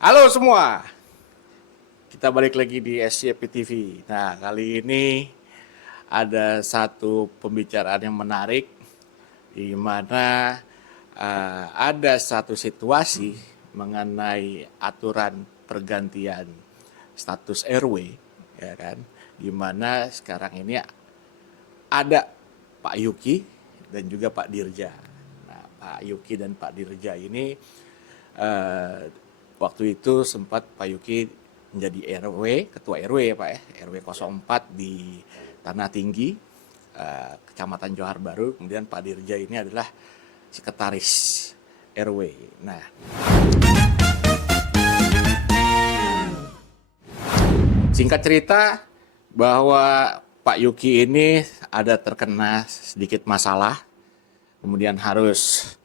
Halo semua, kita balik lagi di SCP TV. Nah, kali ini ada satu pembicaraan yang menarik di mana ada satu situasi mengenai aturan pergantian status RW, ya kan? Di mana sekarang ini ada Pak Yuki dan juga Pak Dirja. Nah, Pak Yuki dan Pak Dirja ini eh, waktu itu sempat Pak Yuki menjadi RW, ketua RW ya Pak ya, RW 04 di Tanah Tinggi, Kecamatan Johar Baru. Kemudian Pak Dirja ini adalah sekretaris RW. Nah, singkat cerita bahwa Pak Yuki ini ada terkena sedikit masalah, kemudian harus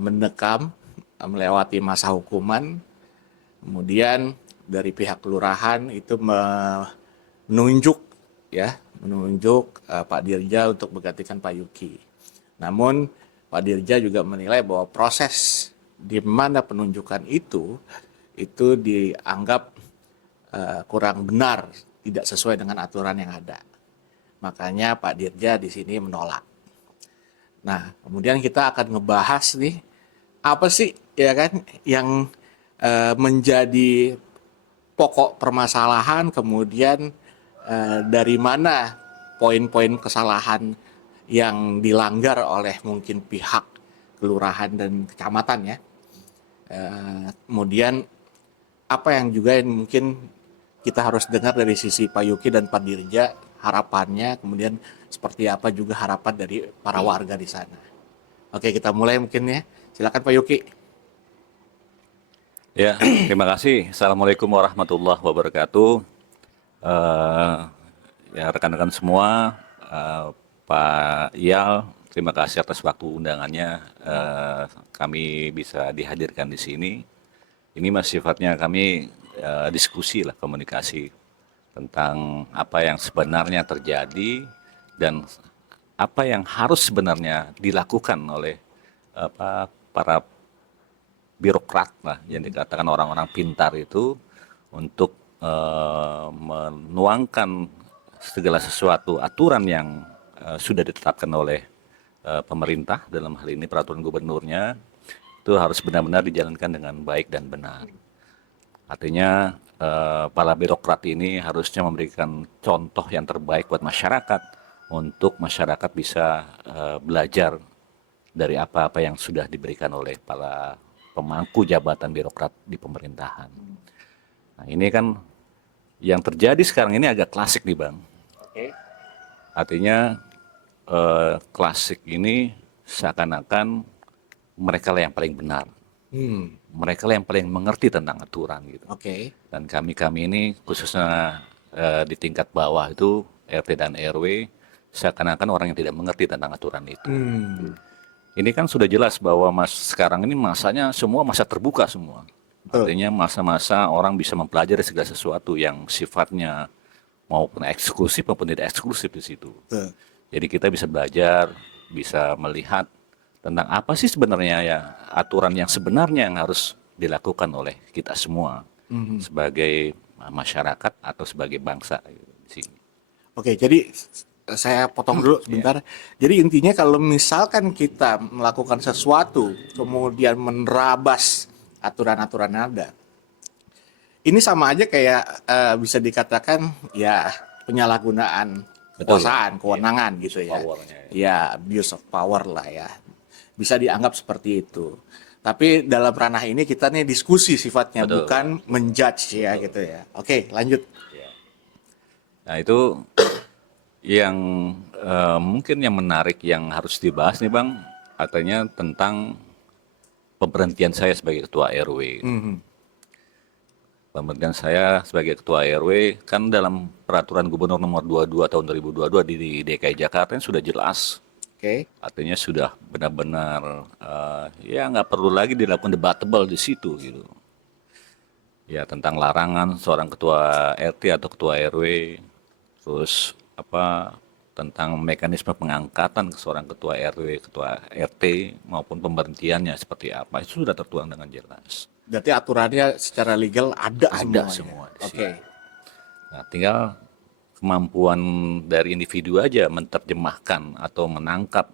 mendekam, melewati masa hukuman. Kemudian dari pihak kelurahan itu menunjuk Pak Dirja untuk menggantikan Pak Yuki. Namun Pak Dirja juga menilai bahwa proses di mana penunjukan itu dianggap kurang benar, tidak sesuai dengan aturan yang ada. Makanya Pak Dirja di sini menolak. Nah, kemudian kita akan ngebahas nih apa sih ya kan yang menjadi pokok permasalahan, kemudian dari mana poin-poin kesalahan yang dilanggar oleh mungkin pihak kelurahan dan kecamatan ya. Kemudian apa yang juga yang mungkin kita harus dengar dari sisi Pak Yuki dan Pak Dirja, harapannya, kemudian seperti apa juga harapan dari para warga di sana. Oke, kita mulai mungkin ya. Silakan Pak Yuki. Ya, terima kasih. Assalamualaikum warahmatullahi wabarakatuh. Eh, Ya, rekan-rekan semua, Pak Iyal, terima kasih atas waktu undangannya. Kami bisa dihadirkan di sini. Ini masih sifatnya kami diskusi lah, komunikasi tentang apa yang sebenarnya terjadi dan apa yang harus sebenarnya dilakukan oleh para birokrat lah yang dikatakan orang-orang pintar itu untuk menuangkan segala sesuatu aturan yang sudah ditetapkan oleh pemerintah, dalam hal ini peraturan gubernurnya, itu harus benar-benar dijalankan dengan baik dan benar. Artinya para birokrat ini harusnya memberikan contoh yang terbaik buat masyarakat untuk masyarakat bisa belajar dari apa-apa yang sudah diberikan oleh para pemangku jabatan birokrat di pemerintahan. Nah, ini kan yang terjadi sekarang ini agak klasik nih Bang. Oke. Artinya klasik ini seakan-akan mereka lah yang paling benar. Mereka lah yang paling mengerti tentang aturan gitu. Oke. Dan kami ini khususnya di tingkat bawah itu RT dan RW seakan-akan orang yang tidak mengerti tentang aturan itu. Ini kan sudah jelas bahwa sekarang ini masanya semua masa terbuka semua. Artinya masa-masa orang bisa mempelajari segala sesuatu yang sifatnya maupun eksklusif maupun tidak eksklusif di situ. Jadi kita bisa belajar, bisa melihat tentang apa sih sebenarnya ya aturan yang sebenarnya yang harus dilakukan oleh kita semua sebagai masyarakat atau sebagai bangsa di sini. Oke, jadi saya potong dulu sebentar. Jadi intinya kalau misalkan kita melakukan sesuatu, kemudian menerabas aturan-aturan yang ada, ini sama aja kayak bisa dikatakan ya penyalahgunaan Betul. kekuasaan, kewenangan gitu ya. Powernya, Ya, abuse of power lah ya. Bisa dianggap seperti itu. Tapi dalam ranah ini kita nih diskusi sifatnya, Betul. bukan menjudge ya gitu ya. Oke, lanjut. Nah itu yang mungkin yang menarik yang harus dibahas nih Bang, artinya tentang pemberhentian saya sebagai ketua RW. Pemberhentian saya sebagai ketua RW kan dalam peraturan gubernur nomor 22 tahun 2022 di DKI Jakarta sudah jelas. Oke. Artinya sudah benar-benar ya nggak perlu lagi dilakukan debatable di situ gitu. Ya tentang larangan seorang ketua RT atau ketua RW, terus tentang mekanisme pengangkatan seorang ketua RW, ketua RT maupun pemberhentiannya seperti apa itu sudah tertuang dengan jelas. Berarti aturannya secara legal ada Ada semuanya. semua di Oke. situ. Nah, tinggal kemampuan dari individu aja menerjemahkan atau menangkap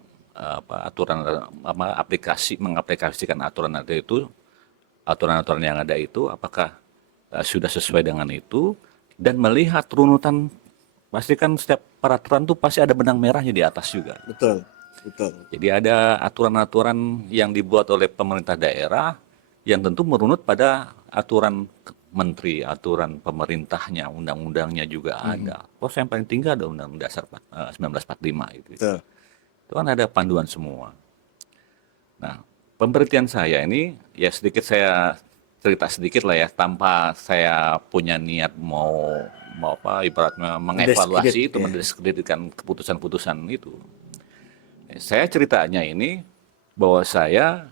aturan mengaplikasikan aturan-aturan yang ada itu apakah sudah sesuai dengan itu dan melihat runutan. Pastikan setiap peraturan tuh pasti ada benang merahnya di atas juga. Betul. Betul. Jadi ada aturan-aturan yang dibuat oleh pemerintah daerah yang tentu merunut pada aturan menteri, aturan pemerintahnya, undang-undangnya juga ada. Terus yang paling tinggi ada Undang-Undang Dasar 1945 itu. Betul. Itu kan ada panduan semua. Nah, pemberhentian saya ini ya sedikit saya cerita sedikit lah ya tanpa saya punya niat mau ibaratnya mengevaluasi itu, ya. mendiskreditkan keputusan-keputusan itu. Saya ceritanya ini bahwa saya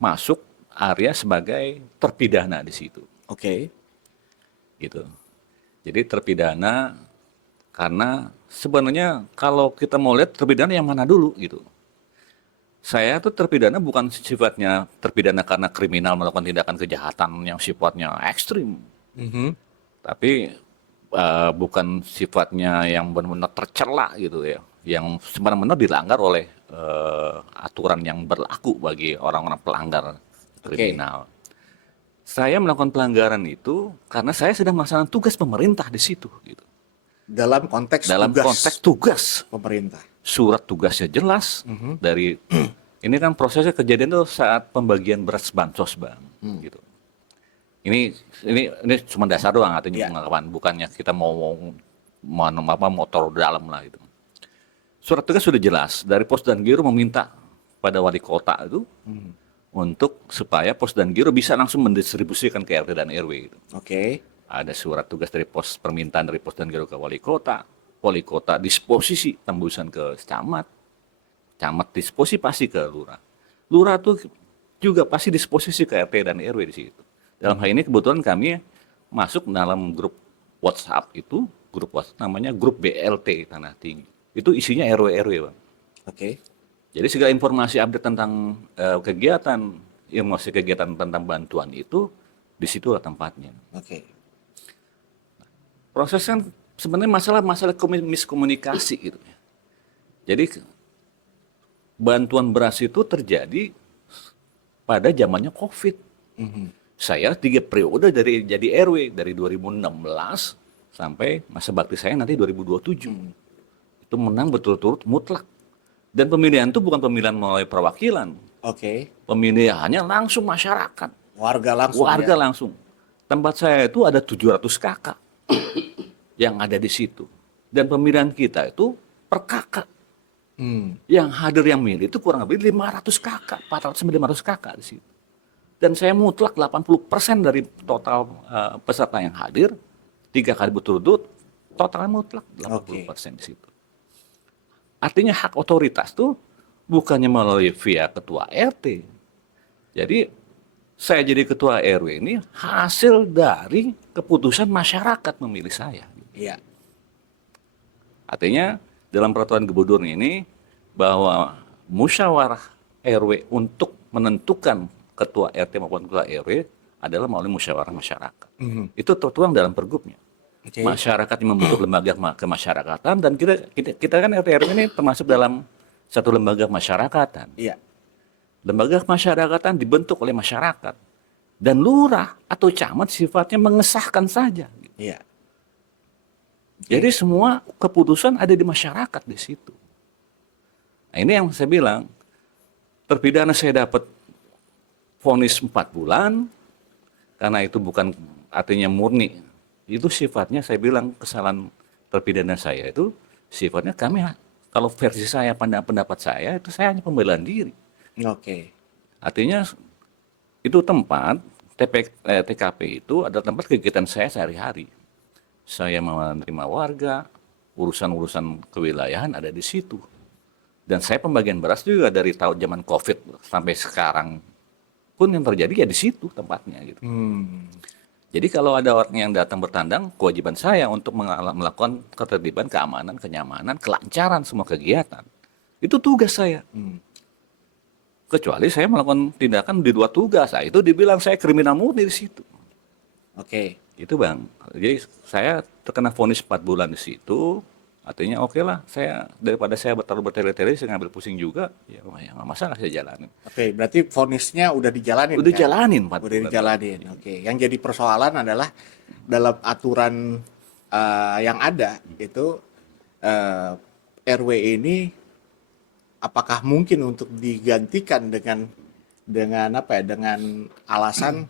masuk area sebagai terpidana di situ. Oke. Gitu. Jadi terpidana karena sebenarnya kalau kita mau lihat terpidana yang mana dulu gitu. Saya tuh terpidana bukan sifatnya terpidana karena kriminal melakukan tindakan kejahatan yang sifatnya ekstrim. Tapi bukan sifatnya yang benar-benar tercela gitu ya. Yang benar-benar dilanggar oleh aturan yang berlaku bagi orang-orang pelanggar kriminal. Saya melakukan pelanggaran itu karena saya sedang melaksanakan tugas pemerintah di situ gitu. Dalam konteks tugas pemerintah. Surat tugasnya jelas dari ini kan prosesnya kejadian tuh saat pembagian beras bansos Bang gitu. Ini cuma dasar doang artinya pengungkapan, bukannya kita mau motor dalam lah gitu. Surat tugas sudah jelas dari Pos dan Giro meminta pada wali kota itu untuk supaya Pos dan Giro bisa langsung mendistribusikan ke RT dan RW gitu. Oke. Ada surat tugas dari permintaan dari Pos dan Giro ke wali kota disposisi tembusan ke camat disposisi pasti ke lurah tuh juga pasti disposisi ke RT dan RW di situ. Dalam hal ini kebetulan kami masuk dalam grup WhatsApp itu, grup WhatsApp namanya grup BLT Tanah Tinggi. Itu isinya RW Bang. Oke. Jadi segala informasi update tentang kegiatan tentang bantuan itu di situlah tempatnya. Oke. Proses kan sebenarnya masalah miskomunikasi gitu ya. Jadi bantuan beras itu terjadi pada zamannya COVID. Saya 3 periode jadi RW dari 2016 sampai masa bakti saya nanti 2027. Itu menang betul-betul mutlak. Dan pemilihan itu bukan pemilihan melalui perwakilan. Oke. Pemilihannya langsung masyarakat. Warga langsung. Tempat saya itu ada 700 kakak yang ada di situ. Dan pemilihan kita itu per kakak. Yang hadir yang milih itu kurang lebih 500 kakak, 400-500 kakak di situ. Dan saya mutlak 80% dari total peserta yang hadir, 3 kali berturut-turut, totalnya mutlak 80% di situ. Artinya hak otoritas tuh bukannya melalui via ketua RT. Jadi saya jadi ketua RW ini hasil dari keputusan masyarakat memilih saya. Iya. Artinya dalam peraturan gubernur ini bahwa musyawarah RW untuk menentukan ketua RT maupun ketua RW adalah melalui musyawarah masyarakat. Itu tertuang dalam pergubnya. Okay. Masyarakat yang membentuk lembaga kemasyarakatan dan kita kan RT RW ini termasuk dalam satu lembaga masyarakatan. Iya. Lembaga kemasyarakatan dibentuk oleh masyarakat dan lurah atau camat sifatnya mengesahkan saja. Iya. Jadi semua keputusan ada di masyarakat di situ. Nah, ini yang saya bilang, terpidana saya dapat vonis 4 bulan, karena itu bukan artinya murni. Itu sifatnya saya bilang kesalahan terpidana saya itu sifatnya kalau versi saya, pendapat saya, itu saya hanya pembelaan diri. Oke. Artinya itu tempat, TKP itu adalah tempat kegiatan saya sehari-hari. Saya menerima warga, urusan-urusan kewilayahan ada di situ. Dan saya pembagian beras juga dari tahun zaman COVID sampai sekarang pun yang terjadi ya di situ tempatnya gitu. Jadi kalau ada orang yang datang bertandang, kewajiban saya untuk melakukan ketertiban, keamanan, kenyamanan, kelancaran semua kegiatan. Itu tugas saya. Kecuali saya melakukan tindakan di luar tugas, nah, itu dibilang saya kriminal murni di situ. Oke. Itu Bang. Jadi saya terkena vonis 4 bulan di situ. Artinya oke lah, saya daripada saya terlalu bertele-tele, saya ngambil pusing juga, ya nggak masalah saya jalanin. Oke, berarti vonisnya udah dijalanin Udah kan? jalanin 4 Udah bulan. dijalanin. Oke, yang jadi persoalan adalah dalam aturan yang ada itu eh, RW ini apakah mungkin untuk digantikan dengan apa ya? Dengan alasan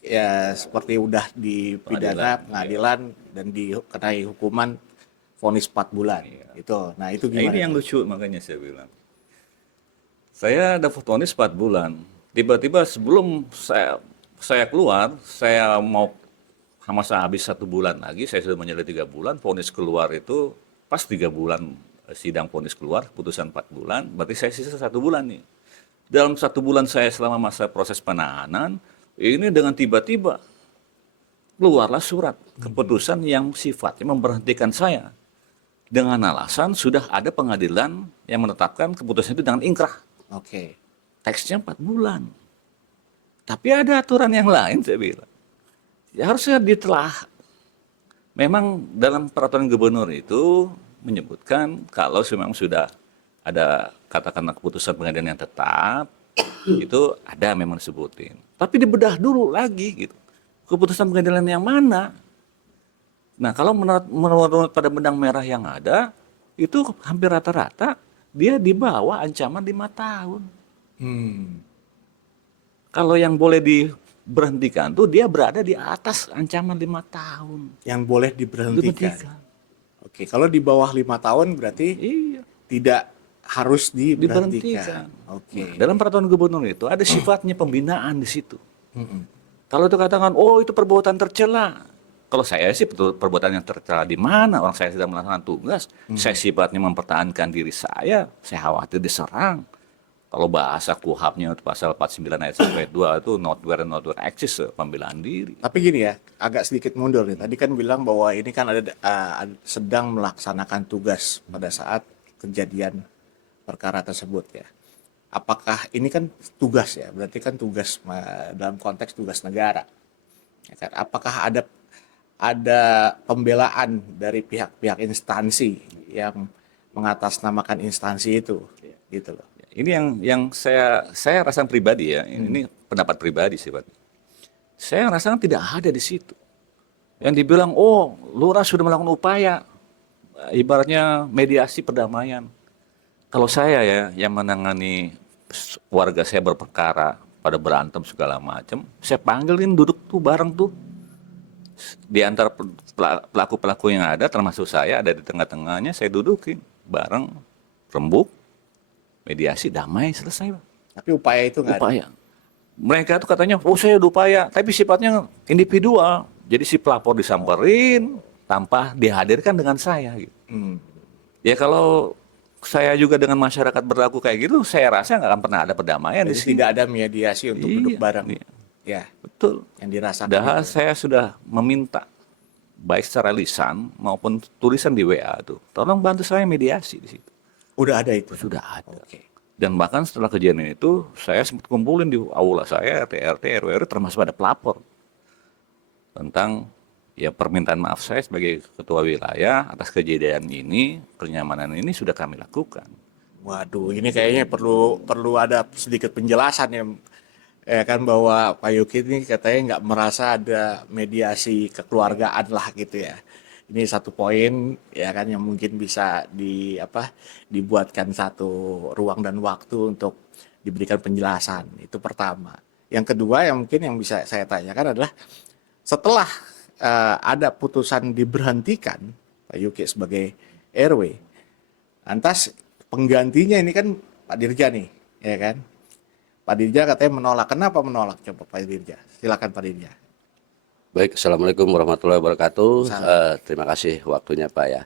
ya seperti udah dipidana pengadilan dan dikenai hukuman vonis 4 bulan. Itu. Nah, itu Nah, gimana? ini yang lucu makanya saya bilang. Saya dapat vonis 4 bulan. Tiba-tiba sebelum saya keluar, saya mau masa habis 1 bulan lagi, saya sudah menjalani 3 bulan, vonis keluar itu pas 3 bulan sidang vonis keluar, putusan 4 bulan, berarti saya sisa 1 bulan nih. Dalam 1 bulan saya selama masa proses penahanan, ini dengan tiba-tiba keluarlah surat keputusan yang sifatnya memberhentikan saya. Dengan alasan sudah ada pengadilan yang menetapkan keputusan itu dengan ingkrah. Oke. Teksnya 4 bulan. Tapi ada aturan yang lain saya bilang. Ya harusnya ditelah. Memang dalam peraturan gubernur itu menyebutkan kalau memang sudah ada katakanlah keputusan pengadilan yang tetap, itu ada memang disebutin. Tapi dibedah dulu lagi gitu. Keputusan pengadilan yang mana? Nah, kalau menurut pada benang merah yang ada, itu hampir rata-rata dia di bawah ancaman 5 tahun. Kalau yang boleh diberhentikan tuh dia berada di atas ancaman 5 tahun. Yang boleh diberhentikan. Diberhentikan. Oke, kalau di bawah 5 tahun berarti Iya, tidak harus diberhentikan. diberhentikan. Oke. Nah, dalam peraturan gubernur itu ada sifatnya pembinaan di situ. Kalau itu katakan, oh itu perbuatan tercela. Kalau saya sih betul perbuatan yang tercela di mana? Orang saya sedang melaksanakan tugas, saya sifatnya mempertahankan diri saya khawatir diserang. Kalau bahasa KUHAP-nya itu pasal 49 ayat 1 itu not where exist, pembelaan diri. Tapi gini ya, agak sedikit mundur nih. Tadi kan bilang bahwa ini kan ada sedang melaksanakan tugas pada saat kejadian perkara tersebut ya. Apakah ini kan tugas ya? Berarti kan tugas dalam konteks tugas negara. Ya kan? Apakah ada pembelaan dari pihak-pihak instansi yang mengatasnamakan instansi itu, gitu loh. Ini yang saya rasa pribadi ya, ini pendapat pribadi sih Pak. Saya rasakan tidak ada di situ. Yang dibilang, oh lurah sudah melakukan upaya, ibaratnya mediasi perdamaian. Kalau saya ya yang menangani warga saya berperkara pada berantem segala macam, saya panggilin duduk tuh bareng tuh. Di antara pelaku-pelaku yang ada, termasuk saya ada di tengah-tengahnya, saya dudukin bareng, rembuk, mediasi, damai, selesai. Tapi upaya itu nggak ada. Upaya. Mereka tuh katanya, oh saya udah upaya, tapi sifatnya individual. Jadi si pelapor disamperin tanpa dihadirkan dengan saya. Gitu. Ya kalau saya juga dengan masyarakat berlaku kayak gitu, saya rasa nggak akan pernah ada perdamaian di Jadi sini. tidak ada mediasi untuk duduk bareng. Iya. Ya, Betul. yang dirasakan Padahal itu. saya sudah meminta baik secara lisan maupun tulisan di WA tuh, tolong bantu saya mediasi di situ. Udah ada itu. Sudah ada. Oke. Dan bahkan setelah kejadian itu, saya sempat kumpulin di aula saya, RT, RW, termasuk ada pelapor. Tentang ya permintaan maaf saya sebagai ketua wilayah atas kejadian ini, kenyamanan ini sudah kami lakukan. Waduh, ini kayaknya perlu ada sedikit penjelasan ya kan bahwa Pak Yuki ini katanya nggak merasa ada mediasi kekeluargaan lah gitu ya. Ini satu poin ya kan yang mungkin bisa dibuatkan satu ruang dan waktu untuk diberikan penjelasan. Itu pertama. Yang kedua yang mungkin yang bisa saya tanyakan adalah setelah ada putusan diberhentikan Pak Yuki sebagai RW, lantas penggantinya ini kan Pak Dirja nih, ya kan? Pak Dirja katanya menolak. Kenapa menolak? Coba Pak Dirja. Silakan Pak Dirja. Baik, Assalamualaikum warahmatullahi wabarakatuh. Terima kasih waktunya Pak ya.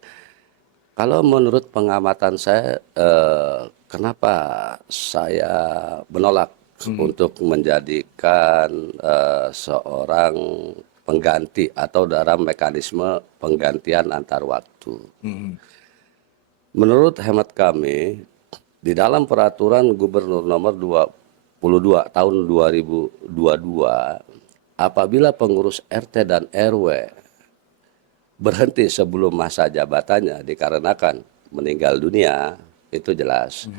Kalau menurut pengamatan saya, kenapa saya menolak untuk menjadikan seorang pengganti atau dalam mekanisme penggantian antar waktu. Menurut hemat kami, di dalam peraturan Gubernur nomor 22 tahun 2022, apabila pengurus RT dan RW berhenti sebelum masa jabatannya dikarenakan meninggal dunia, itu jelas.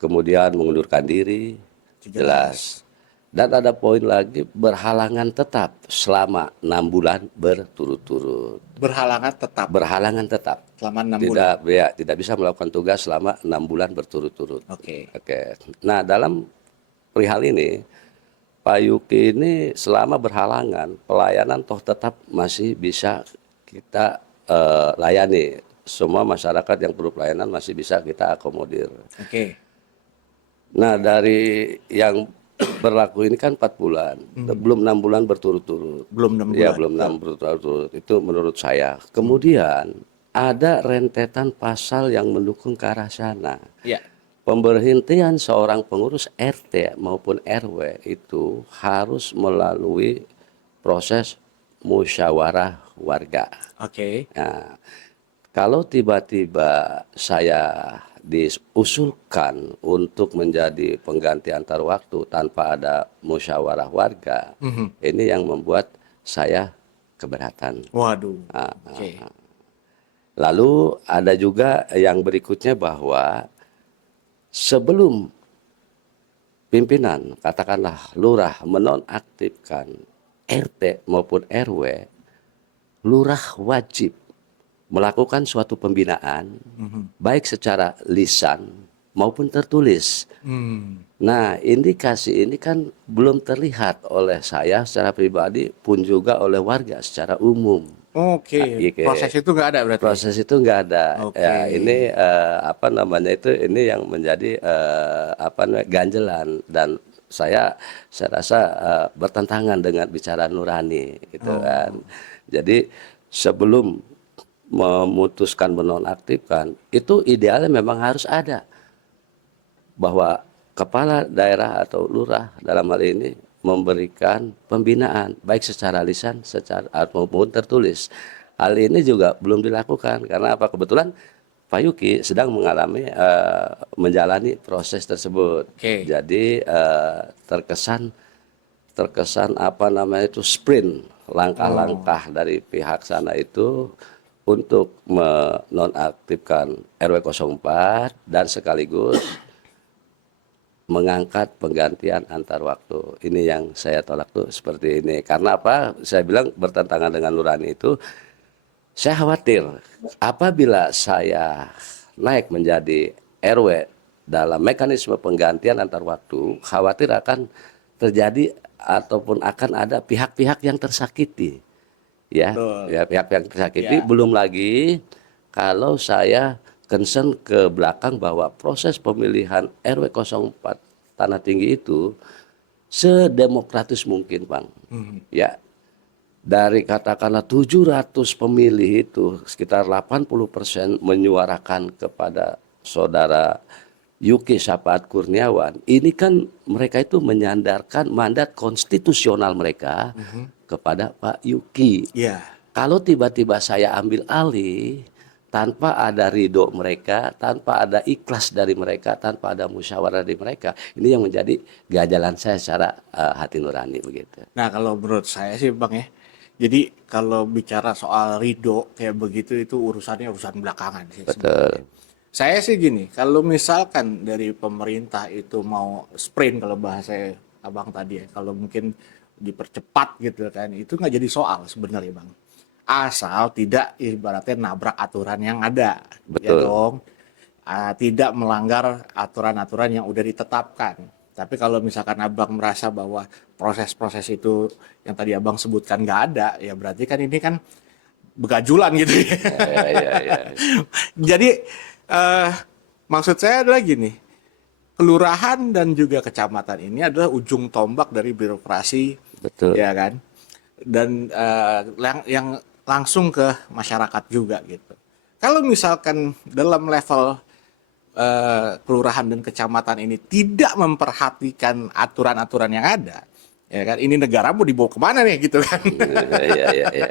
Kemudian mengundurkan diri, jelas. Dan ada poin lagi, berhalangan tetap selama 6 bulan berturut-turut. Berhalangan tetap Berhalangan tetap. selama 6 bulan. Tidak bisa melakukan tugas selama 6 bulan berturut-turut. Oke. Nah, dalam perihal ini, Pak Yuki ini selama berhalangan, pelayanan toh tetap masih bisa kita layani. Semua masyarakat yang perlu pelayanan masih bisa kita akomodir. Oke. Nah, dari yang berlaku ini kan 4 bulan, belum 6 bulan berturut-turut. Belum 6 Ya, bulan. belum 6 berturut-turut. Itu menurut saya. Kemudian ada rentetan pasal yang mendukung ke arah sana. Ya. Pemberhentian seorang pengurus RT maupun RW itu harus melalui proses musyawarah warga. Oke. Nah, kalau tiba-tiba saya diusulkan untuk menjadi pengganti antar waktu tanpa ada musyawarah warga, ini yang membuat saya keberatan. Waduh. Oke. Lalu ada juga yang berikutnya bahwa sebelum pimpinan, katakanlah lurah, menonaktifkan RT maupun RW, lurah wajib melakukan suatu pembinaan, baik secara lisan maupun tertulis. Nah, indikasi ini kan belum terlihat oleh saya secara pribadi pun juga oleh warga secara umum. Oke. Proses itu nggak ada berarti. Proses itu nggak ada. Oke. Ya, ini apa namanya itu, ini yang menjadi apa namanya, ganjelan, dan saya rasa bertentangan dengan bicara nurani gitu kan. Jadi sebelum memutuskan menonaktifkan, itu idealnya memang harus ada bahwa kepala daerah atau lurah dalam hal ini memberikan pembinaan baik secara lisan maupun tertulis. Hal ini juga belum dilakukan karena apa? Kebetulan Pak Yuki sedang mengalami menjalani proses tersebut. Oke. Jadi terkesan apa namanya itu sprint, langkah-langkah dari pihak sana itu untuk menonaktifkan RW 04 dan sekaligus mengangkat penggantian antar waktu. Ini yang saya tolak tuh seperti ini. Karena apa? Saya bilang bertentangan dengan nurani itu. Saya khawatir apabila saya naik menjadi RW dalam mekanisme penggantian antar waktu, khawatir akan terjadi ataupun akan ada pihak-pihak yang tersakiti. Ya, ya pihak-pihak tersakiti. Belum lagi kalau saya concern ke belakang bahwa proses pemilihan RW 04 Tanah Tinggi itu sedemokratis mungkin, Bang. Ya, dari katakanlah 700 pemilih itu sekitar 80% menyuarakan kepada saudara Yuki Sapaat Kurniawan. Ini kan mereka itu menyandarkan mandat konstitusional mereka kepada Pak Yuki. Iya. Kalau tiba-tiba saya ambil alih tanpa ada ridho mereka, tanpa ada ikhlas dari mereka, tanpa ada musyawarah dari mereka, ini yang menjadi ganjalan saya secara hati nurani begitu. Nah, kalau menurut saya sih Bang ya, jadi kalau bicara soal ridho kayak begitu itu urusan belakangan sih. Betul. Saya sih gini, kalau misalkan dari pemerintah itu mau sprint kalau bahasa Abang tadi ya, kalau mungkin dipercepat gitu kan, itu nggak jadi soal sebenarnya Bang. Asal tidak ibaratnya nabrak aturan yang ada. Betul. Ya dong. Tidak melanggar aturan-aturan yang udah ditetapkan. Tapi kalau misalkan Abang merasa bahwa proses-proses itu yang tadi Abang sebutkan nggak ada, ya berarti kan ini kan begajulan gitu ya. Ya. Jadi maksud saya adalah gini, kelurahan dan juga kecamatan ini adalah ujung tombak dari birokrasi, Betul. ya kan? Dan yang langsung ke masyarakat juga gitu. Kalau misalkan dalam level kelurahan dan kecamatan ini tidak memperhatikan aturan-aturan yang ada, ya kan, ini negara mau dibawa kemana nih gitu kan? Iya, iya, iya.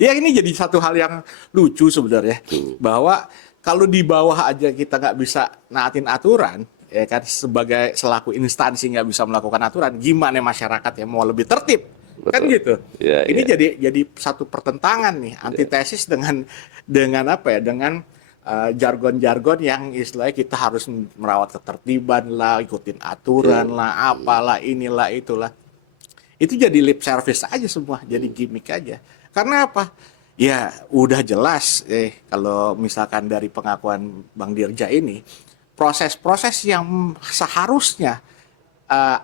Ya ini jadi satu hal yang lucu sebenarnya, bahwa kalau di bawah aja kita nggak bisa naatin aturan, ya kan, sebagai selaku instansi nggak bisa melakukan aturan, gimana masyarakat yang mau lebih tertib, kan Betul. gitu. Iya, Ini iya. jadi satu pertentangan nih, antitesis dengan apa ya, dengan jargon-jargon yang istilahnya kita harus merawat ketertiban lah, ikutin aturan lah, apalah, inilah, itulah. Itu jadi lip service aja semua, jadi gimmick aja. Karena apa? Ya udah jelas, kalau misalkan dari pengakuan Bang Dirja ini, proses-proses yang seharusnya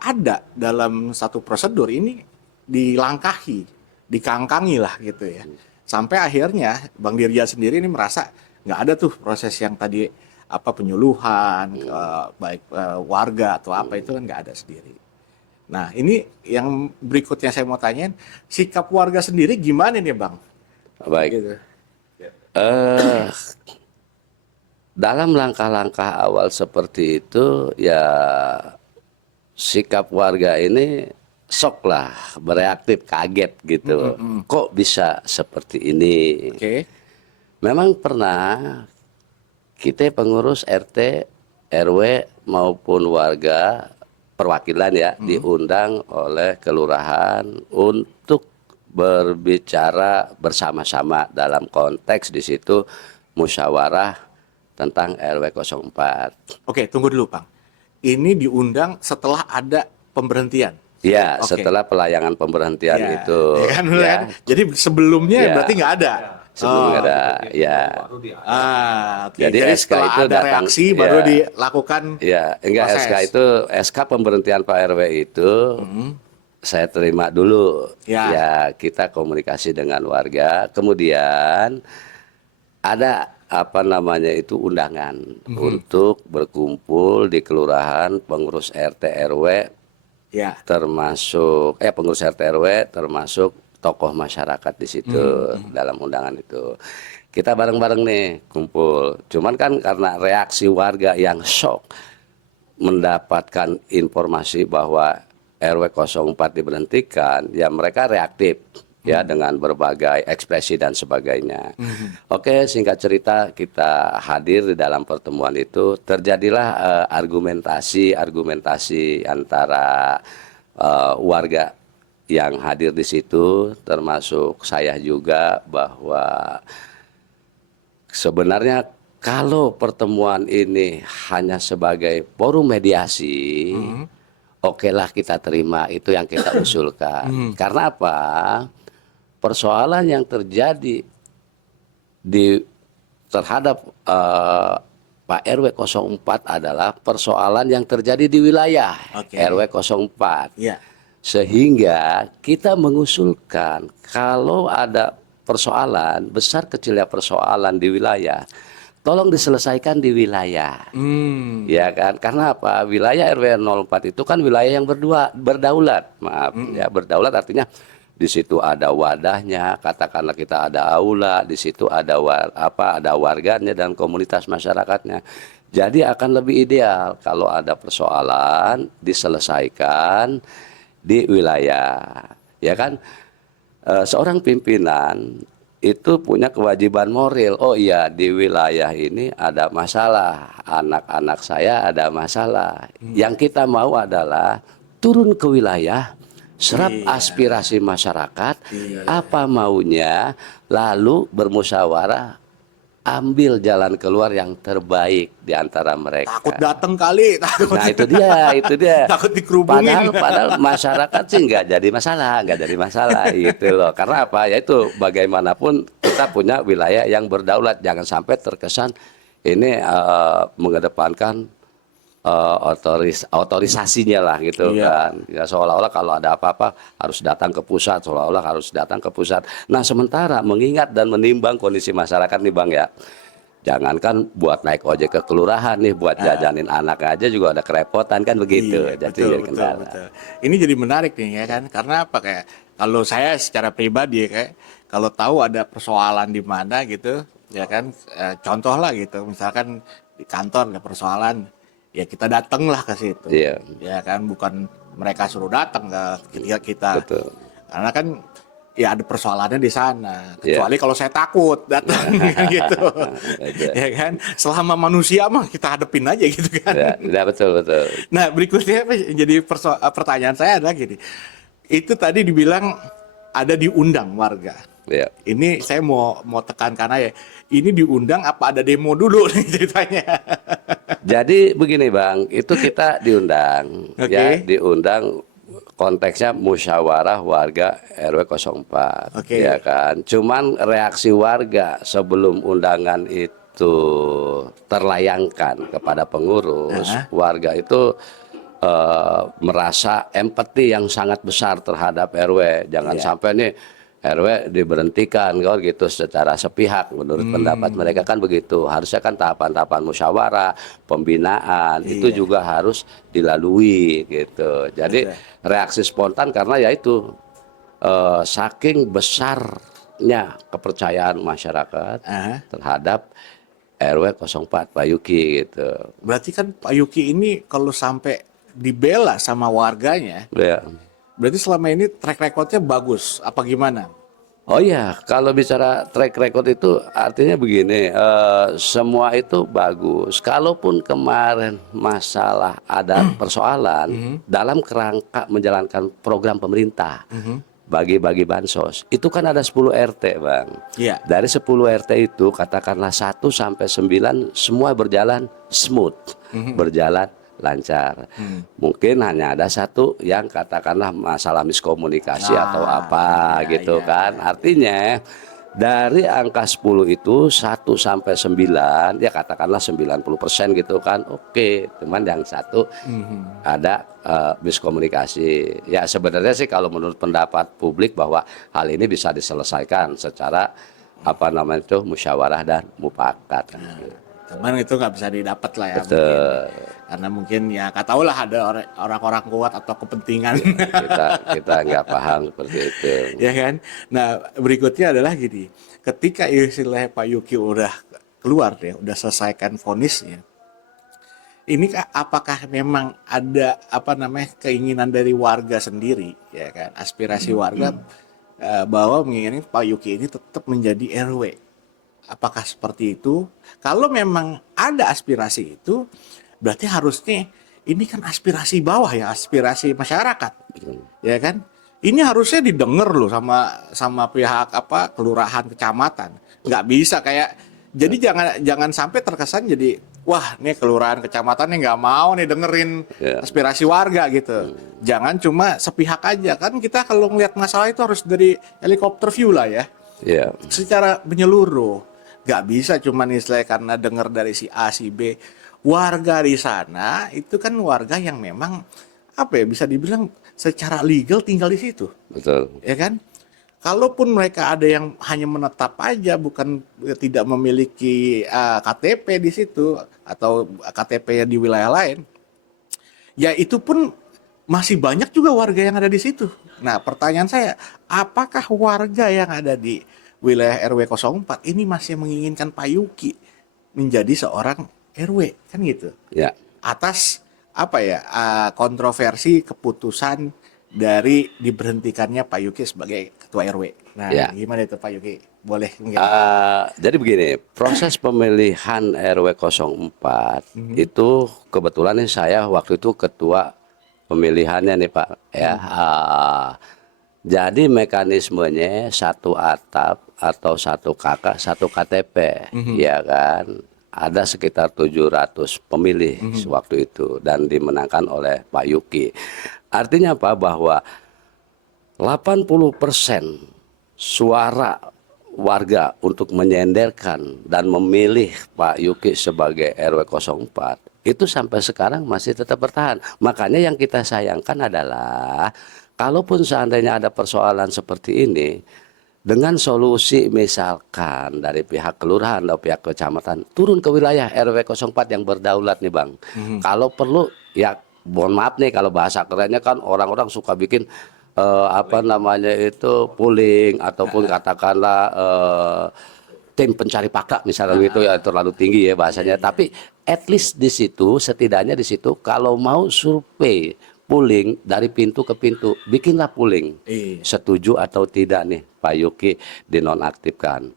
ada dalam satu prosedur ini dilangkahi, dikangkangi lah gitu ya. Sampai akhirnya Bang Dirja sendiri ini merasa nggak ada tuh proses yang tadi apa penyuluhan, baik warga atau apa, itu kan nggak ada sendiri. Nah, ini yang berikutnya saya mau tanyain, sikap warga sendiri gimana nih, Bang? Baik. Gitu. Eh, dalam langkah-langkah awal seperti itu, ya sikap warga ini shock lah, bereaktif, kaget gitu. Kok bisa seperti ini? Oke. Memang pernah kita pengurus RT, RW maupun warga perwakilan ya diundang oleh kelurahan untuk berbicara bersama-sama dalam konteks di situ musyawarah tentang RW 04. Oke, tunggu dulu, Bang. Ini diundang setelah ada pemberhentian. Ya, Oke. setelah pelayangan pemberhentian Ya, itu, ya kan, bener ya, kan? Jadi sebelumnya Ya. berarti nggak ada. sebelum Oh. ada, ya, Oke. Jadi Jadi SK setelah itu ada datang, reaksi baru ya. dilakukan ya, enggak proses. SK itu SK pemberhentian Pak RW itu saya terima dulu, Ya. ya kita komunikasi dengan warga, kemudian ada apa namanya itu undangan untuk berkumpul di kelurahan pengurus RT RW Ya. termasuk pengurus RT RW termasuk tokoh masyarakat di situ dalam undangan itu. Kita bareng-bareng nih kumpul. Cuman kan karena reaksi warga yang shock mendapatkan informasi bahwa RW 04 diberhentikan, ya mereka reaktif ya dengan berbagai ekspresi dan sebagainya. Oke, singkat cerita kita hadir di dalam pertemuan itu, terjadilah argumentasi antara warga yang hadir di situ, termasuk saya juga, bahwa sebenarnya kalau pertemuan ini hanya sebagai forum mediasi, okelah kita terima, itu yang kita usulkan. Karena apa? Persoalan yang terjadi terhadap Pak RW 04 adalah persoalan yang terjadi di wilayah Oke. RW 04. Ya. Sehingga kita mengusulkan kalau ada persoalan, besar kecilnya persoalan di wilayah, tolong diselesaikan di wilayah. Ya kan? Karena apa? Wilayah RW 04 itu kan wilayah yang berdaulat. Maaf ya, berdaulat artinya di situ ada wadahnya, katakanlah kita ada aula, di situ ada ada warganya dan komunitas masyarakatnya. Jadi akan lebih ideal kalau ada persoalan diselesaikan di wilayah, ya kan? Seorang pimpinan itu punya kewajiban moral. Oh iya, di wilayah ini ada masalah, anak-anak saya ada masalah. Yang kita mau adalah turun ke wilayah, serap aspirasi masyarakat, apa maunya, lalu bermusyawarah, ambil jalan keluar yang terbaik di antara mereka. Takut datang kali, takut. Nah itu dia. Takut dikerubungin. Padahal masyarakat sih nggak jadi masalah gitu loh. Karena apa? Ya itu bagaimanapun kita punya wilayah yang berdaulat. Jangan sampai terkesan ini mengedepankan otorisasinya lah gitu kan. Ya seolah-olah kalau ada apa-apa harus datang ke pusat, Nah sementara mengingat dan menimbang kondisi masyarakat nih Bang ya. Jangankan buat naik ojek ke kelurahan nih, buat jajanin anak aja juga ada kerepotan kan begitu. Iya, Jadi jadi kendala. betul. Ini jadi menarik nih ya kan, karena apa, kayak kalau saya secara pribadi kayak kalau tahu ada persoalan di mana gitu, ya kan, contoh lah gitu, misalkan di kantor ada persoalan, ya kita datanglah ke situ. Iya. Ya kan, bukan mereka suruh datang ke kita. Betul. Karena kan ya ada persoalannya di sana. Iya. Kecuali kalau saya takut datang kan gitu. Betul. Ya kan, selama manusia mah kita hadepin aja gitu kan. Ya, betul. Nah, berikutnya jadi pertanyaan saya adalah gini. Itu tadi dibilang ada diundang warga. Ya. Ini saya mau tekankan aja. Ini diundang apa ada demo dulu nih ceritanya? Jadi begini Bang, itu kita diundang, Oke. ya, diundang konteksnya musyawarah warga RW 04, Oke. ya kan. Cuman reaksi warga sebelum undangan itu terlayangkan kepada pengurus, warga itu merasa empati yang sangat besar terhadap RW. Jangan sampai nih RW diberhentikan kalau gitu secara sepihak, menurut pendapat mereka kan begitu. Harusnya kan tahapan-tahapan musyawarah, pembinaan itu juga harus dilalui gitu. Jadi reaksi spontan karena yaitu saking besarnya kepercayaan masyarakat terhadap RW 04 Pak Yuki gitu. Berarti kan Pak Yuki ini kalau sampai dibela sama warganya, Ya. berarti selama ini track recordnya bagus, apa gimana? Oh iya, kalau bicara track record itu artinya begini, semua itu bagus. Kalaupun kemarin masalah ada persoalan dalam kerangka menjalankan program pemerintah, bagi-bagi bansos, itu kan ada 10 RT Bang. Iya. Dari 10 RT itu katakanlah 1 sampai 9 semua berjalan smooth, berjalan lancar. Mungkin hanya ada satu yang katakanlah masalah miskomunikasi atau apa gitu kan. Artinya dari angka 10 itu 1 sampai 9 ya katakanlah 90% gitu kan. Oke, cuman yang satu ada miskomunikasi. Ya sebenarnya sih kalau menurut pendapat publik bahwa hal ini bisa diselesaikan secara apa namanya itu musyawarah dan mufakat. Cuman itu nggak bisa didapat lah ya. Betul. Mungkin. Karena mungkin ya kata tahu lah ada orang-orang kuat atau kepentingan. kita nggak paham seperti itu. Ya kan. Nah berikutnya adalah gini. Ketika istilahnya Pak Yuki udah keluar ya, udah selesaikan vonisnya. Ini apakah memang ada apa namanya keinginan dari warga sendiri, ya kan? Aspirasi warga bahwa menginginkan Pak Yuki ini tetap menjadi RW. Apakah seperti itu? Kalau memang ada aspirasi itu, berarti harusnya ini kan aspirasi bawah ya, aspirasi masyarakat, ya kan? Ini harusnya didengar loh sama pihak apa kelurahan, kecamatan. Nggak bisa kayak jadi jangan sampai terkesan jadi wah nih kelurahan kecamatan nih nggak mau nih dengerin aspirasi warga gitu. Jangan cuma sepihak aja kan kita kalau ngelihat masalah itu harus dari helikopter view lah ya. Yeah. Secara menyeluruh. Nggak bisa cuma istilahnya karena dengar dari si A, si B. Warga di sana itu kan warga yang memang apa ya bisa dibilang secara legal tinggal di situ. Betul. Ya kan? Kalaupun mereka ada yang hanya menetap aja bukan tidak memiliki KTP di situ atau KTP di wilayah lain. Ya itu pun masih banyak juga warga yang ada di situ. Nah, pertanyaan saya, apakah warga yang ada di wilayah RW 04 ini masih menginginkan Pak Yuki menjadi seorang RW kan gitu? Ya. Atas apa ya kontroversi keputusan dari diberhentikannya Pak Yuki sebagai ketua RW. Nah, gimana itu Pak Yuki? Boleh enggak? Jadi begini, proses pemilihan RW 04 itu kebetulan nih saya waktu itu ketua pemilihannya nih Pak ya. Jadi mekanismenya satu atap atau satu kakak satu KTP, ya kan. Ada sekitar 700 pemilih waktu itu dan dimenangkan oleh Pak Yuki. Artinya apa? Bahwa 80% suara warga untuk menyenderkan dan memilih Pak Yuki sebagai RW 04 itu sampai sekarang masih tetap bertahan. Makanya yang kita sayangkan adalah kalaupun seandainya ada persoalan seperti ini, dengan solusi misalkan dari pihak kelurahan atau pihak kecamatan turun ke wilayah RW 04 yang berdaulat nih Bang. Kalau perlu ya mohon maaf nih kalau bahasa kerennya kan orang-orang suka bikin apa namanya itu pooling ataupun katakanlah tim pencari fakta misalnya gitu ya, terlalu tinggi ya bahasanya. Tapi at least di situ, setidaknya di situ kalau mau survei polling dari pintu ke pintu, bikinlah polling. Iya. Setuju atau tidak nih Pak Yuki dinonaktifkan.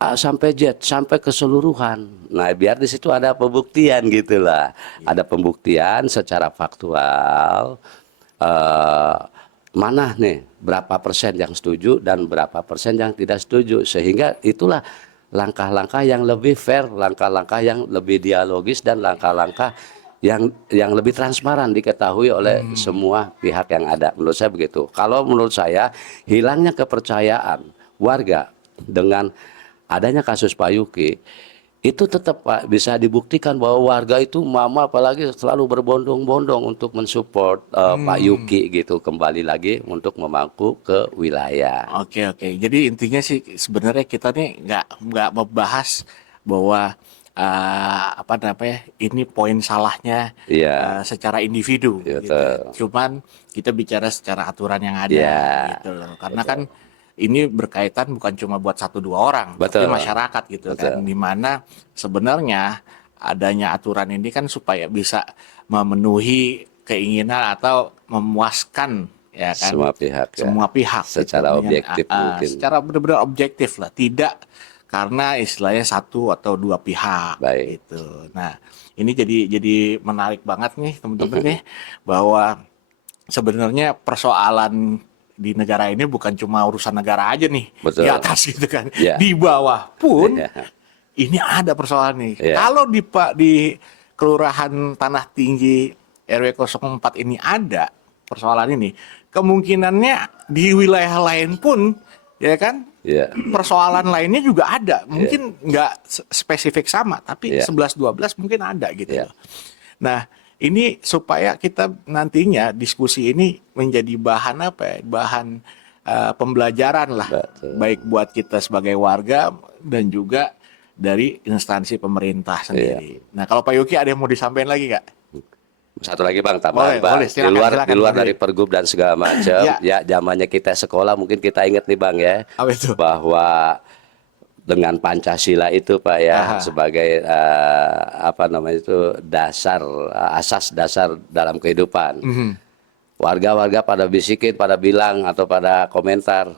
A sampai Z, sampai keseluruhan. Nah, biar di situ ada pembuktian gitulah. Ada pembuktian secara faktual. Mana nih berapa persen yang setuju dan berapa persen yang tidak setuju, sehingga itulah langkah-langkah yang lebih fair, langkah-langkah yang lebih dialogis, dan langkah-langkah yang lebih transparan diketahui oleh semua pihak yang ada. Menurut saya begitu. Kalau menurut saya hilangnya kepercayaan warga dengan adanya kasus Pak Yuki itu tetap Pak bisa dibuktikan bahwa warga itu mama apalagi selalu berbondong-bondong untuk mensupport Pak Yuki gitu, kembali lagi untuk memangku ke wilayah. Oke, oke. Jadi intinya sih sebenarnya kita nih nggak membahas bahwa apa namanya ini poin salahnya Iya. secara individu Iya, gitu. Cuman kita bicara secara aturan yang ada Iya. gitu loh. Karena kan ini berkaitan bukan cuma buat 1-2 orang, tapi Betul. masyarakat gitu kan. Dimana sebenarnya adanya aturan ini kan supaya bisa memenuhi keinginan atau memuaskan ya kan Semua pihak ya. semua pihak Secara gitu. objektif mungkin. Secara benar-benar objektif lah, tidak karena istilahnya 1 atau 2 pihak Baik. gitu. Nah, ini jadi menarik banget nih teman-teman nih bahwa sebenarnya persoalan di negara ini bukan cuma urusan negara aja nih, Betul. di atas gitu kan, Ya. di bawah pun Ya. ini ada persoalan nih. Ya. Kalau di Kelurahan Tanah Tinggi RW 04 ini ada persoalan ini, kemungkinannya di wilayah lain pun ya kan Ya. persoalan lainnya juga ada. Mungkin nggak spesifik sama, tapi Ya. 11-12 mungkin ada gitu Ya. loh. Nah, ini supaya kita nantinya diskusi ini menjadi bahan apa ya? Bahan pembelajaran lah. Betul. Baik buat kita sebagai warga dan juga dari instansi pemerintah sendiri. Nah, kalau Pak Yuki ada yang mau disampaikan lagi nggak? Satu lagi Bang, tambahan Bang. Boleh, silakan, di luar silakan, di luar Bang dari Yuki. pergub dan segala macam, Ya. ya zamannya kita sekolah mungkin kita ingat nih Bang ya, Apa itu? bahwa dengan Pancasila itu Pak ya Aha. sebagai apa namanya itu dasar, asas dasar dalam kehidupan. Warga-warga pada bisikin, pada bilang atau pada komentar,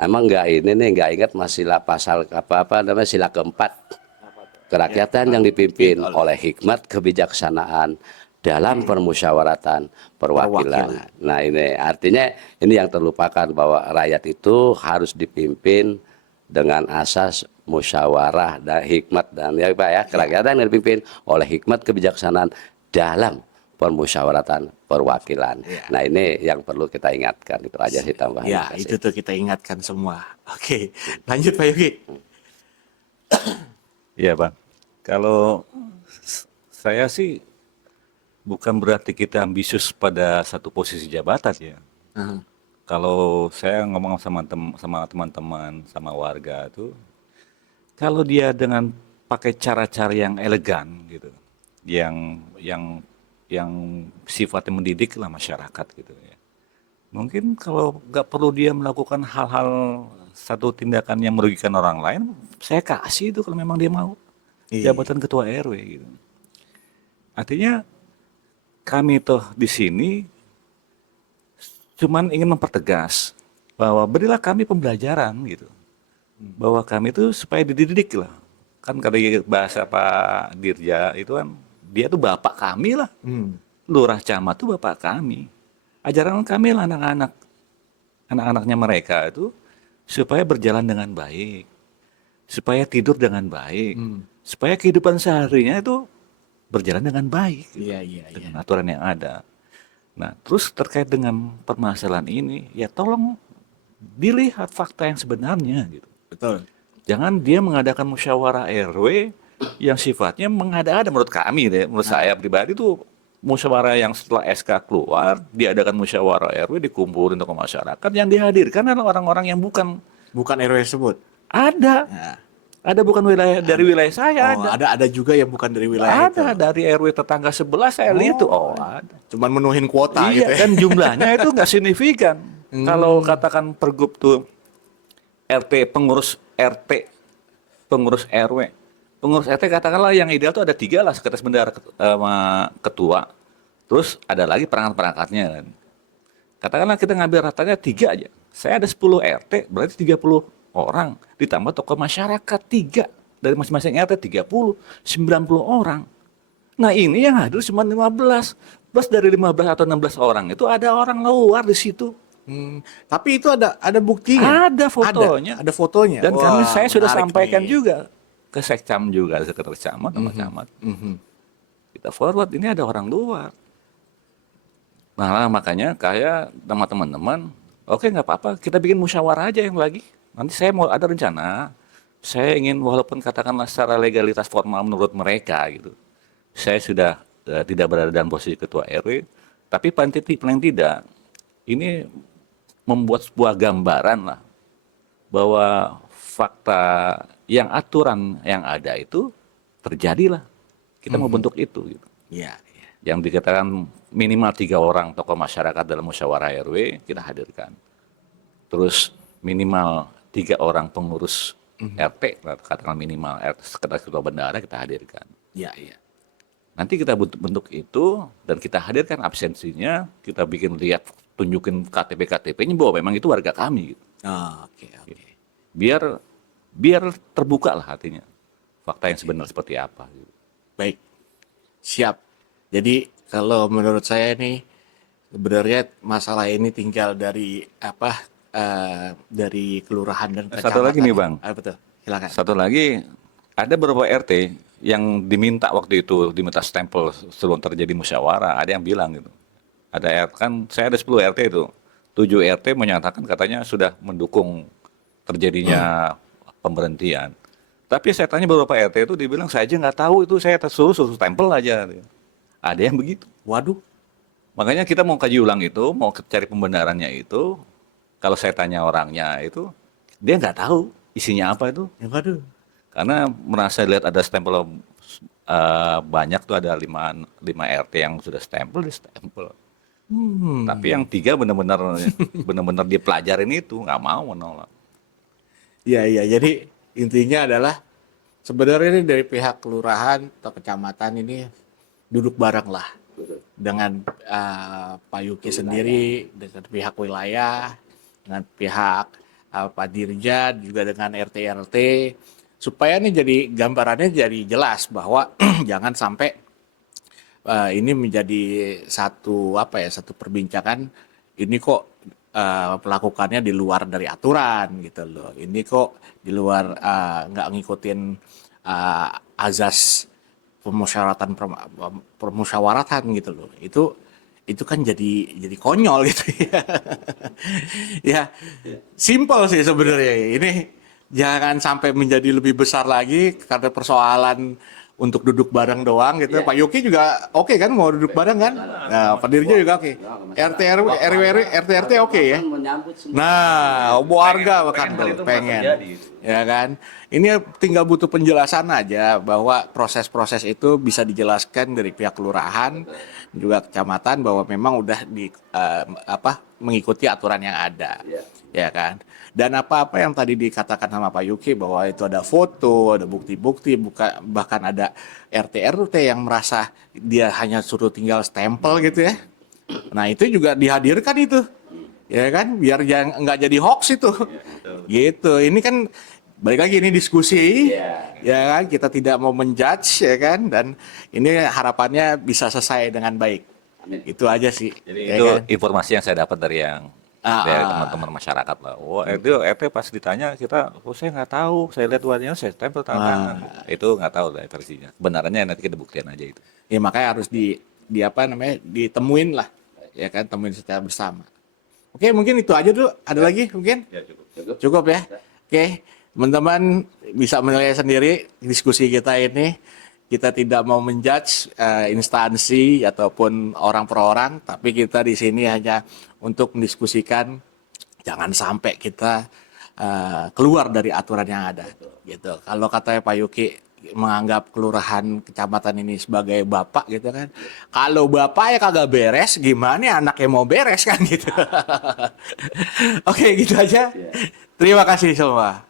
emang nggak ini nih nggak ingat masih pasal apa namanya sila keempat, kerakyatan yang dipimpin oleh hikmat kebijaksanaan dalam permusyawaratan perwakilan. Nah ini artinya ini yang terlupakan bahwa rakyat itu harus dipimpin dengan asas musyawarah dan hikmat dan ya Pak ya, kerakyatan yang dipimpin oleh hikmat kebijaksanaan dalam permusyawaratan perwakilan. Nah ini yang perlu kita ingatkan, itu aja sih tambahan. Ya, Terima kasih. itu tuh kita ingatkan semua. Oke, lanjut Pak Yuki. Iya Bang, kalau saya sih bukan berarti kita ambisius pada satu posisi jabatan ya. Kalau saya ngomong sama teman-teman, sama warga tuh, kalau dia dengan pakai cara-cara yang elegan gitu, yang sifatnya mendidik lah masyarakat gitu ya. Mungkin kalau nggak perlu dia melakukan hal-hal satu tindakan yang merugikan orang lain, saya kasih itu kalau memang dia mau jabatan ketua RW gitu. Artinya kami tuh di sini cuman ingin mempertegas bahwa berilah kami pembelajaran gitu, bahwa kami itu supaya dididik lah. Kan kalau bahasa Pak Dirja itu kan dia tuh bapak kami lah, lurah camat tuh bapak kami. Ajaran kami lah anak-anaknya mereka itu supaya berjalan dengan baik, supaya tidur dengan baik, supaya kehidupan seharinya itu berjalan dengan baik Iya. dengan aturan yang ada. Nah, terus terkait dengan permasalahan ini, ya tolong dilihat fakta yang sebenarnya gitu. Betul. Jangan dia mengadakan musyawarah RW yang sifatnya mengada-ada menurut kami deh, menurut saya pribadi itu musyawarah yang setelah SK keluar, diadakan musyawarah RW, dikumpulin tokoh masyarakat, yang dihadirkan adalah orang-orang yang bukan RW tersebut. ada. Ya. Ada bukan wilayah dari wilayah saya Oh, ada. ada juga yang bukan dari wilayah itu. Ada dari RW tetangga sebelah saya lihat tuh. Oh, ada. Cuman menuhin kuota Iya gitu ya. kan jumlahnya itu nggak signifikan. Kalau katakan pergub tuh RT pengurus RT pengurus RW. Pengurus RT katakanlah yang ideal tuh ada 3 lah, sekretaris bendahara sama ketua. Terus ada lagi perangkat-perangkatnya kan. Katakanlah kita ngambil ratanya 3 aja. Saya ada 10 RT, berarti 30 orang. Ditambah tokoh masyarakat 3. Dari masing-masing RT 30, 90 orang. Nah ini yang hadir cuma 15. Plus dari 15 atau 16 orang itu ada orang luar di situ. Tapi itu ada buktinya. Ada fotonya. Ada fotonya. Dan kami saya sudah menarik sampaikan nih. juga ke Sekcam juga, sekretaris camat sama camat. Kita forward ini ada orang luar. Nah makanya kayak sama teman-teman, oke nggak apa-apa, kita bikin musyawarah aja yang lagi. Nanti saya mau ada rencana, saya ingin walaupun katakanlah secara legalitas formal menurut mereka gitu, saya sudah tidak berada dalam posisi ketua RW, tapi paling tidak ini membuat sebuah gambaran lah bahwa fakta yang aturan yang ada itu terjadilah. Kita mau bentuk itu gitu. Iya. Yang dikatakan minimal 3 orang tokoh masyarakat dalam musyawarah RW kita hadirkan. Terus minimal 3 orang pengurus RT, katakan minimal sekretaris ketua bendahara kita hadirkan. Iya. Nanti kita bentuk itu dan kita hadirkan absensinya, kita bikin lihat, tunjukin KTP-KTP-nya bahwa memang itu warga kami. Gitu. Oke. Biar terbuka lah hatinya fakta yang sebenarnya seperti apa. Gitu. Baik. Siap. Jadi kalau menurut saya nih sebenarnya masalah ini tinggal dari dari kelurahan dan kecamatan. Satu lagi nih Bang. Betul. Silakan. Satu lagi, ada beberapa RT yang diminta waktu itu, diminta stempel sebelum terjadi musyawarah. Ada yang bilang gitu. Ada RT, kan saya ada 10 RT itu. 7 RT menyatakan katanya sudah mendukung terjadinya pemberhentian. Tapi saya tanya beberapa RT itu, dibilang saya aja nggak tahu itu, saya suruh stempel aja. Ada yang begitu. Waduh. Makanya kita mau kaji ulang itu, mau cari pembenarannya itu. Kalau saya tanya orangnya itu, dia nggak tahu isinya apa itu. Ya, waduh. Karena merasa lihat ada stempel banyak tuh, ada 5 RT yang sudah stempel, di stempel. Tapi yang 3 benar-benar dia pelajarin itu, nggak mau menolak. Iya. Jadi intinya adalah sebenarnya ini dari pihak kelurahan atau kecamatan ini duduk bareng lah dengan Pak Yuki sendiri, dengan pihak wilayah, dengan pihak Pak Dirja, juga dengan RT supaya ini jadi gambarannya jadi jelas bahwa jangan sampai ini menjadi satu perbincangan ini kok melakukannya di luar dari aturan gitu loh. Ini kok di luar nggak ngikutin azas permusyawaratan gitu loh. Itu kan jadi konyol gitu ya. Ya, simpel sih sebenarnya. Ini jangan sampai menjadi lebih besar lagi karena persoalan untuk duduk bareng doang gitu. Pak Yuki juga oke kan mau duduk bareng kan? Nah, Pak Dirja juga oke. RT oke ya. Nah, warga bahkan pengen. Ya kan? Ini tinggal butuh penjelasan aja bahwa proses-proses itu bisa dijelaskan dari pihak kelurahan juga kecamatan bahwa memang udah mengikuti aturan yang ada. Ya kan? Dan apa-apa yang tadi dikatakan sama Pak Yuki bahwa itu ada foto, ada bukti-bukti, bahkan ada RT yang merasa dia hanya suruh tinggal stempel gitu ya. Nah itu juga dihadirkan itu, ya kan, biar nggak jadi hoax itu, gitu. Ini kan balik lagi ini diskusi, ya kan, kita tidak mau menjudge ya kan, dan ini harapannya bisa selesai dengan baik. Itu aja sih. Jadi ya itu kan? Informasi yang saya dapat dari teman-teman masyarakat lah. Wah, itu RT pas ditanya kita, saya nggak tahu, saya lihat warnanya saya stempel tangan. Itu nggak tahu lah versinya. Kebenarannya nanti kita buktikan aja itu. Ya makanya harus ditemuin lah, ya kan, temuin secara bersama. Oke, mungkin itu aja dulu. Ada lagi mungkin? Ya, cukup. Cukup ya. Oke, teman-teman bisa menilai sendiri diskusi kita ini. Kita tidak mau menjudge instansi ataupun orang per orang, tapi kita di sini hanya untuk mendiskusikan jangan sampai kita keluar dari aturan yang ada. Gitu. Kalau katanya Pak Yuki menganggap kelurahan kecamatan ini sebagai bapak gitu kan. Kalau bapak ya kagak beres, gimana anaknya mau beres kan gitu. Oke, gitu aja. Terima kasih semua.